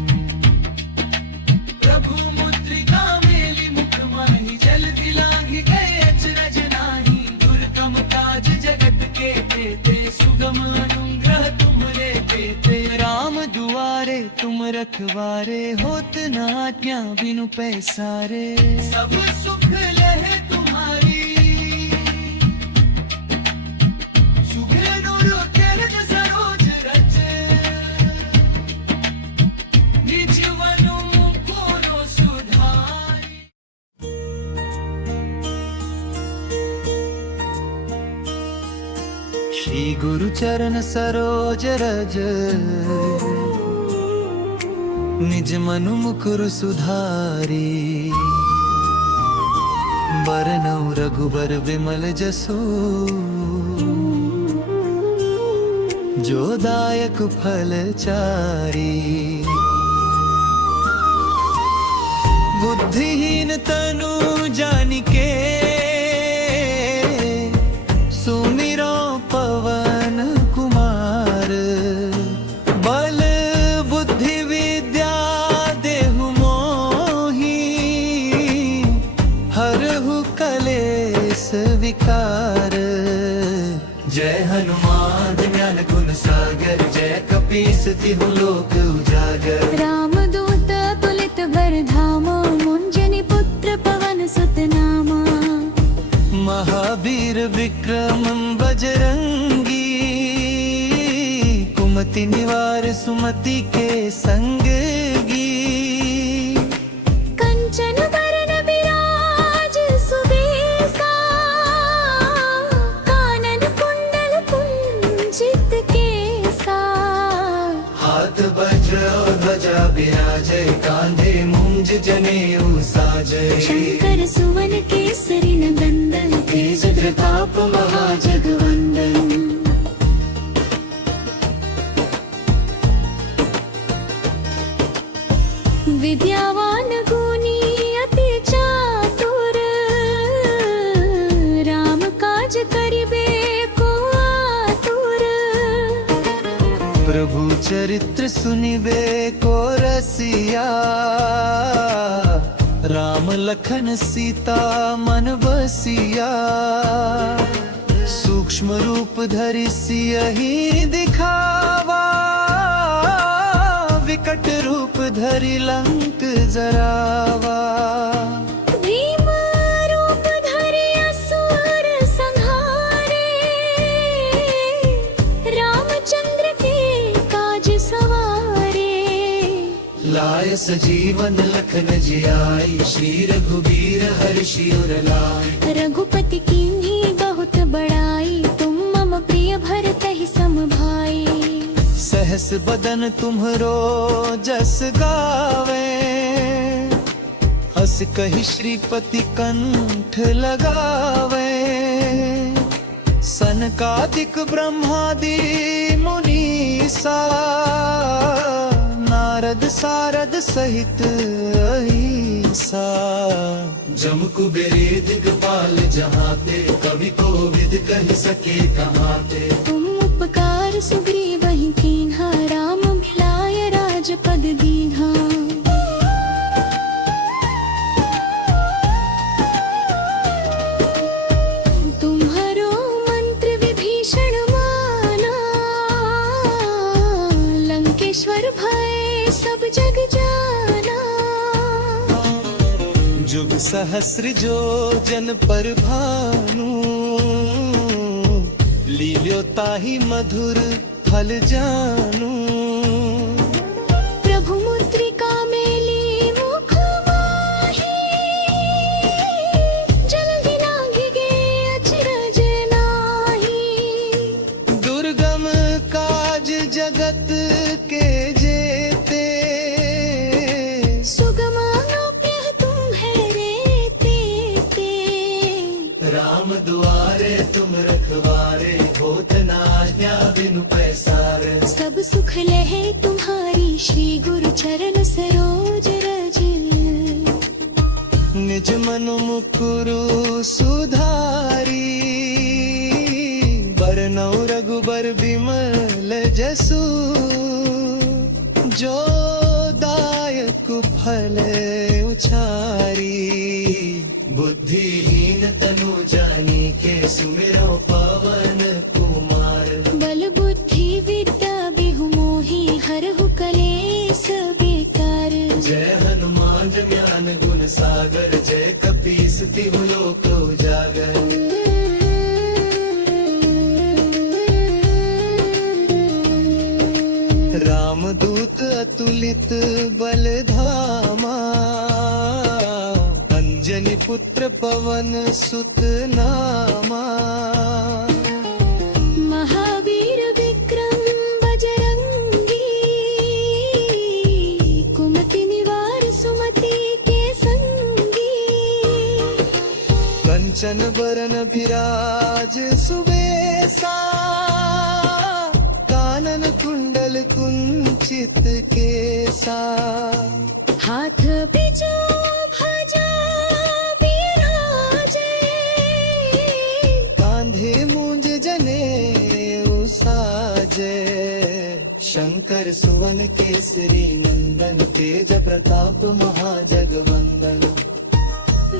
प्रभु मुद्रिका मेलि मुख माहि, जलधि लांघि गए अचरज नाही। दुर्गम काज जगत के तेते, सुगम अनुग्रह तुम्हरे तेते। राम दुआरे तुम रखवारे, होत न आज्ञा बिनु पैसारे। सब सुख लहे तुम्हारी, सुगेरु तेरज सरोज रच। निज वनु को सुधारी। श्री गुरु चरण सरोज रज, निज मनु मुकुर सुधारी। बरनउँ रघुबर विमल जसु, जो दायक फल चारी। बुद्धिहीन तनु जानिके, सुमिरो पवन कुमार। बल बुद्धि विद्या देहु मोहि, हरहु कलेस विकार। जय हनुमान ज्ञान गुण सागर, जय कपीस तिहु लोक उजागर। रामदूत तुलित बरधामा, मुंजनि पुत्र पवन सुत नामा। महावीर विक्रम बजरंगी, कुमति निवार सुमति के संगी। कंचन बरन बिराज सुबेसा, कानन कुंडल कुंचित केसा। हाथ वज्र और ध्वजा बिराजय, कांधे मूंज जनेऊ साजय। शंकर सुवन केसरी नंदन, तेज प्रताप महाजगवंदन। विद्यावान गुणी अति चातुर, राम काज करिबे को आतुर। प्रभु चरित्र सुनिबे को रसिया, राम लखन सीता मन बसिया। सूक्ष्म रूप धरि सियहि दिखावा, विकट रूप धरि लंक जरावा। भीम रूप धरि असुर संहारे, रामचंद्र के काज सवारे। लाय सजीवन लखन जियाई, श्री रघुबीर हर्षि उर लाए। रघुपति कीन्ही बहुत बड़ाई, तुम मम प्रिय भरतहि सम भाई। सहस सहस बदन तुम्हरो जस गावे, हस कही श्रीपति कंठ लगावे। सनकादिक ब्रह्मादि मुनीसा, नारद सारद सहित अहिसा। जम कुबेरे दिगपाल जहाते, कवि कोविद कह सके कहाते। तुम उपकार सुग्रीव ही कीन्हा, राम मिलाय राजपद दीन्हा। तुम्हारो मंत्र विभीषण माना, लंकेश्वर भय सब जग जाना। जुग सहस्र जो जन पर भानु, लील्यो ताहि मधुर फल जानू। प्रभु मुद्रिका मेली मुख माही, जल्दी लांघि गे अचरज नाही। दुर्गम काज जगत के जेते, सुगम अनुग्रह तुम्हें रे तेते। राम दुआरे तुम रखवारे, होत न आज्ञा बिनु पैसार। सब सुख लहे तुम्हारी, श्री गुरु चरण सरोज रज। निज मनु मुकुरु सुधारी, बरनौ रघुबर बिमल जसु। जो दायक फल उचारी, बुद्धिहीन तनु जानिके, सुमिरो पवन कुमार। बल बुद्धि विद्या बिहु मोहि, हरहु कलेस बेकार। जय हनुमान ज्ञान गुण सागर, जय कपीस तिहु लोक उजागर। रामदूत अतुलित बल धामा, अंजनी पुत्र पवन सुत नामा। महावीर विक्रम बजरंगी, कुमति निवार सुमति के संगी। कंचन बरन विराज सुबेसा, कानन कुंडल कुंचित केसा। हाथ बिजो भजा बिराजे, कांधे मूंज जने उसाजे। शंकर सुवन केसरी नंदन, तेज प्रताप महाजगवंदन।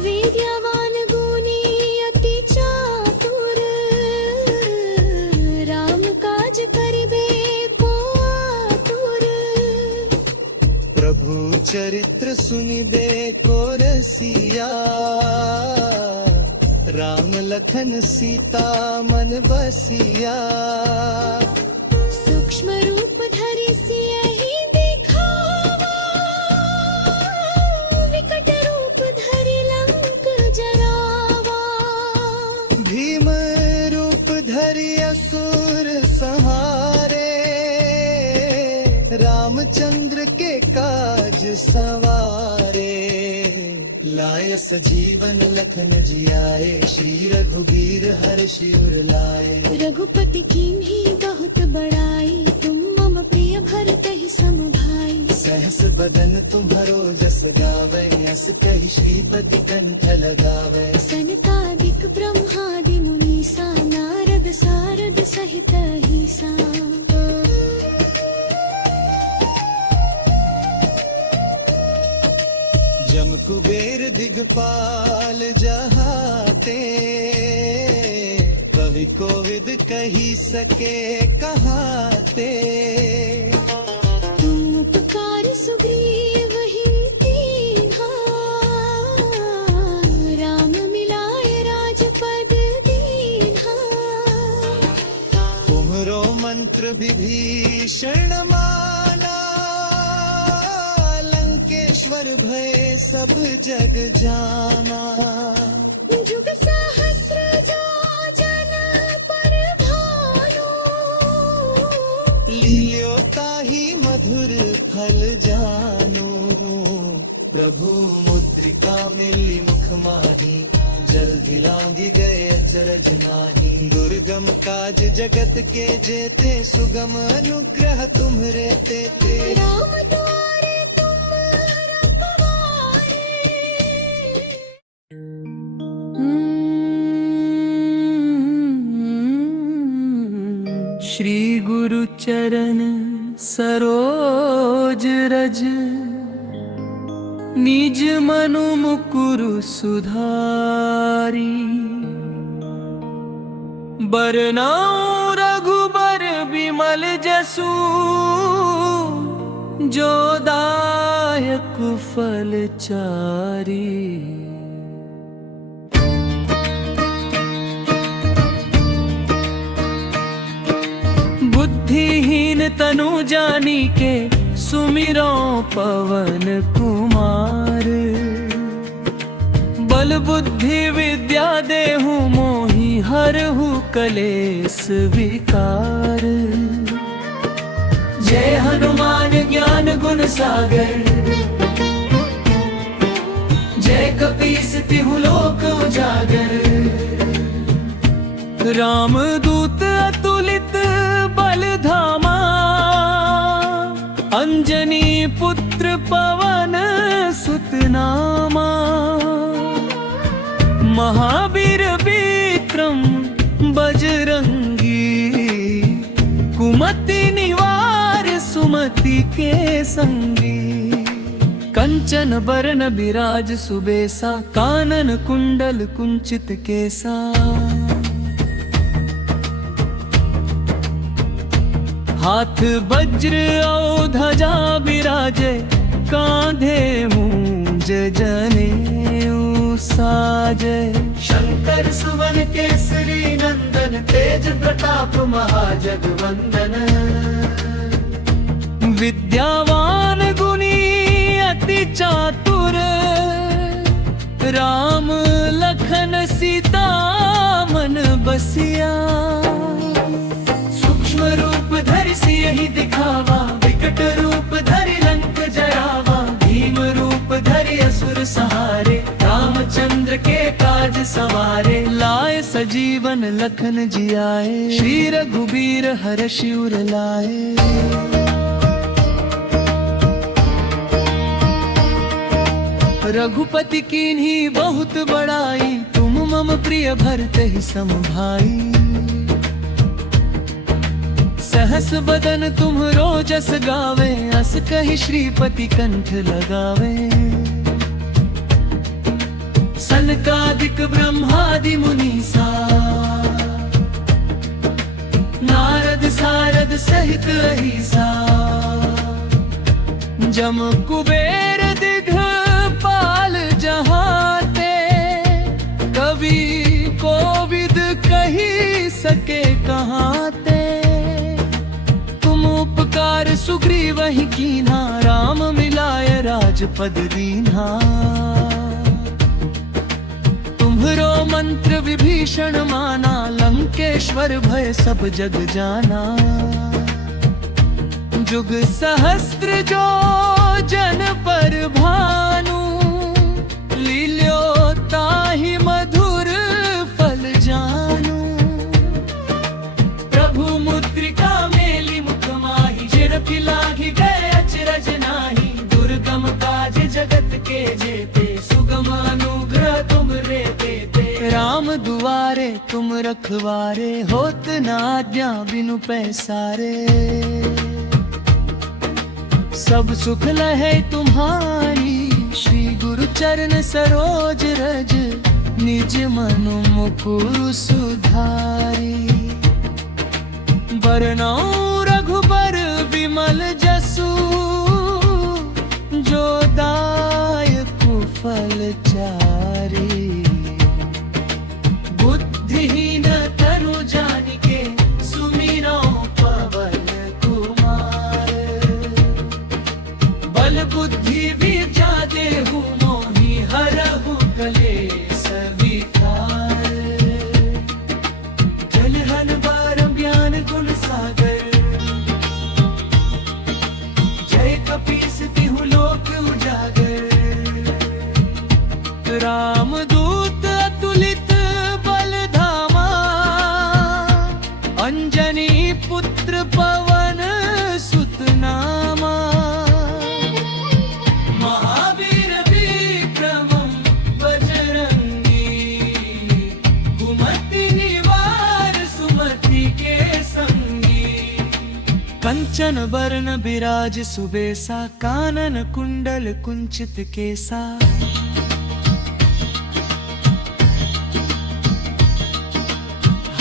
विद्यावान गुणी अति चातुर, राम काज करिबे को आतुर। प्रभु चरित्र सुनिबे को रसिया, राम लखन सीता मन बसिया। सूक्ष्म रूप धरि सियहि दिखावा, विकट रूप धरि लंक जरावा। भीम रूप धरि असुर संहारे, रामचंद्र के काज सवारे। लाय सजीवन लखन जियाए, श्री रघुबीर हर्षि उर लाए। रघुपति कीन्ही बहुत बड़ाई, तुम मम प्रिय भरतहि सम भाई। सहस बदन तुम्हरो जस गावे, अस कहि श्रीपति कंठ लगावे। सनकादिक ब्रह्मादि मुनीसा, नारद सारद सहित अहिसा। जम कुबेर दिगपाल जहाते, कवि कोविद कही सके कहाते। तुम उपकार सुग्रीव ही कीन्हा, राम मिलाय राजपद दीन्हा। तुम्हरो मंत्र विभीषण माना, लंकेश्वर भय सब जग जाना। जुग सहस्र जो जन पर भानु, लील्यो ताहि प्रभु मुद्रिका मिली मुख माही, जल्दी लांघी गए अचरज नाही। दुर्गम काज जगत के जेते, सुगम अनुग्रह तुम्हरे तेते। राम द्वारे तुम रखवारे। श्री गुरु चरण सरोज रज, निज मनु मुकुरु सुधारी। बरनाउ रघुबर बिमल जसु, जो दायक फल चारी। बुद्धिहीन तनु जानिके, सुमिरो पवन कुमार। बल बुद्धि विद्या देहु मोहि, हरहु कलेस विकार। जय हनुमान ज्ञान गुण सागर, जय कपीस तिहु लोक उजागर। राम दूत अतुलित बल धामा, अंजनी पुत्र पवन सुत नामा। महावीर विक्रम बजरंगी, कुमति निवार सुमति के संगी। कंचन बरन बिराज सुबेसा, कानन कुंडल कुंचित केसा। हाथ वज्र और ध्वजा बिराजे, कांधे मूंज जनेऊ साजे। शंकर सुवन केसरी नंदन, तेज प्रताप महाजगवंदन। विद्यावान गुणी अति चातुर, राम लखन सीता मन बसिया। सूक्ष्म रूप धरि सियहि दिखावा, विकट रूप धरि लंक जरावा। भीम रूप धरि असुर सहारे, रामचंद्र के काज सवारे। लाए सजीवन लखन जियाए, श्री रघुबीर हरषि उर लाए। रघुपति कीन्ही बहुत बड़ाई, तुम मम प्रिय भरते ही सम भाई। सहस बदन तुम्हरो जस गावे, अस कहि श्रीपति कंठ लगावे। सनकादिक ब्रह्मादि मुनीसा, नारद सारद सहित अहिसा। जम कुबेर दिग्पाल जहाते, कवि कोविद कही सके कहाते। तुम उपकार सुग्रीवहि कीन्हा, राम मिलाय राजपद दीन्हा। तुम्हरो मंत्र विभीषण माना, लंकेश्वर भय सब जग जाना। जुग सहस्त्र जो जन पर भानु, लील्यो ताहि मधुर फल जानू। प्रभु मुद्रिका मेली मुख माही, जिरपि लाघि गए अचरज नाही। दुर्गम काज जगत के जेते, सुगम अनुग्रह तुमरे तेते। राम दुआरे तुम रखवारे, होत न आज्ञा बिनु पैसारे। सब सुख लहे तुम्हारी, श्री गुरु चरण सरोज रज। निज मनु मुकुरु सुधारी। बरनाउ रघुबर बिमल जसु, जो दायक फल चारी। बुद्धिहीन तनु जानिके, सुमिरो पवन कुमार। बल बुद्धि विद्या देहु मोहि, हरहु कलेस विकार। अंजनी पुत्र पवन सुत नामा महावीर विक्रमं बजरंगी कुमति निवार सुमति के संगी कंचन बरन बिराज सुबेसा कानन कुंडल कुंचित केसा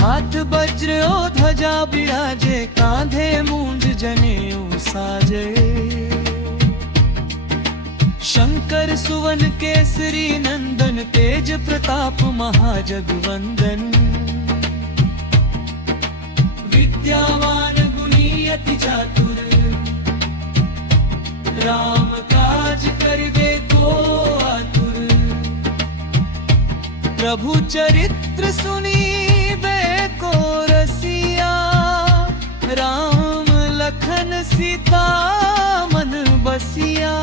हाथ वज्र ओ ध्वजा बिराजे कांधे मूंज जनेऊ साजे शंकर सुवन केसरी नंदन तेज प्रताप महाजगवंदन विद्यावान गुणी अति चातुर राम काज करिबे को आतुर प्रभु चरित्र सुनीबे को रसिया राम लखन सीता मन बसिया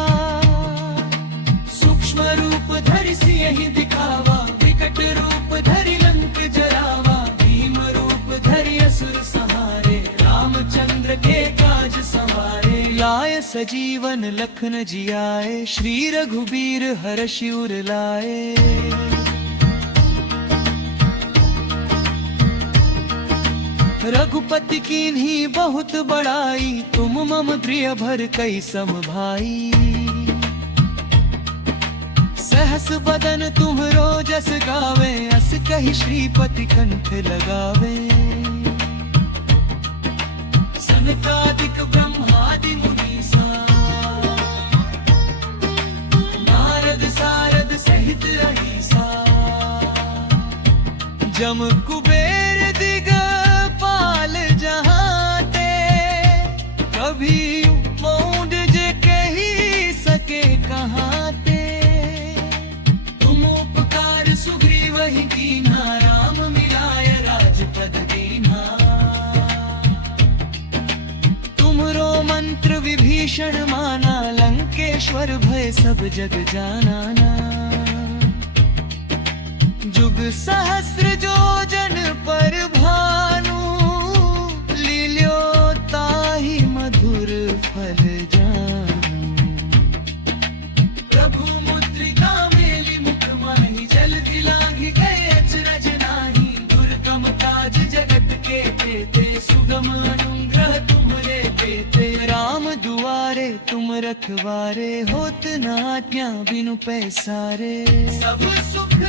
सूक्ष्म रूप धरि सियहि दिखावा विकट रूप धरि लंक जरावा भीम रूप धरि असुर संहारे रामचंद्र के काज संवारे लाय सजीवन लखन जियाए श्री रघुबीर हर्षि उर लाए रघुपति कीन्ही बहुत बड़ाई तुम मम प्रिय भर कई सम भाई सहस बदन तुम्हरो जस गावे अस कहि श्रीपति कंठ लगावे सनकादिक ब्रह्मादि मुनीसा नारद सारद सहित अहिसा जम कुबेर दिगपाल जहाँ ते कभी मौंड जे कही सके कहाँ ते तुम उपकार सुग्रीव ही कीन्हा राम मिलाय राजपद दीन्हा तुमरो मंत्र विभीषण माना लंकेश्वर भय सब जग जाना ना जुग सहस्र जोजन पर भानु लील्यो ताहि मधुर फल जानू प्रभु मुद्रिका मेलि मुख माहि जल दिलांघि गए अचरज नाही दुर्गम काज जगत के तेते सुगम अनुग्रह तुम्हरे तेते राम दुआरे तुम रखवारे होत न आज्ञा बिनु पैसारे सब सुख